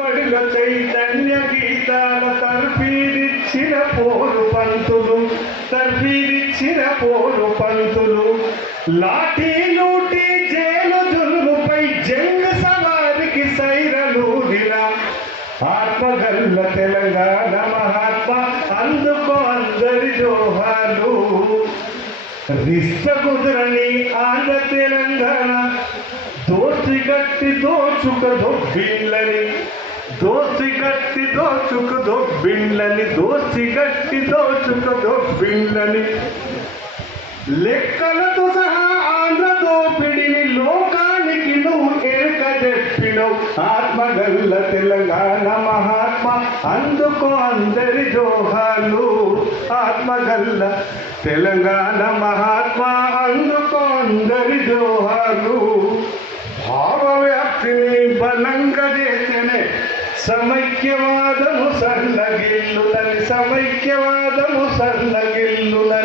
మహిళ చైతన్య గీతాల తర్ఫీదిచ్చిన పోరు పంతులు తర్ఫీదిచ్చిన పోరు పంతులు. లాఠీ లూటి జైలు జులుముపై జంగ సవారికి సైరలూరిలా ఆత్మగల్ల తెలంగాణ మహాత్మ అందుకో అందరి జోహాలు. రిస్త కుదరని ఆంధ్ర తెలంగాణ దోచి గట్టి దోచుక దొబ్బిళ్ళని దోచి గట్టి దోచుక దొబ్బిళ్ళని దోచి గట్టి దోచుక దొబ్బిళ్ళని లెక్కలతో సహా ఆంధ్ర దోపిడిని లోకానికి నువ్వు ఎరుక చెప్పినవు. ఆత్మగల్ల తెలంగాణ మహాత్మ అందుకో అందరి జోహాలు. ఆత్మగల్ల తెలంగాణ మహాత్మ అందుకో అందరి జోహాలు. భావవ్యాప్తిని బలంగా చేస్తేనే ಸಮೈಕ್ಯವಾದನು ಸಣ್ಣಗಿಲ್ಲುನಲ್ಲಿ ಸಮೈಕ್ಯವಾದನು ಸಣ್ಣಗಿಲ್ಲುನಲ್ಲಿ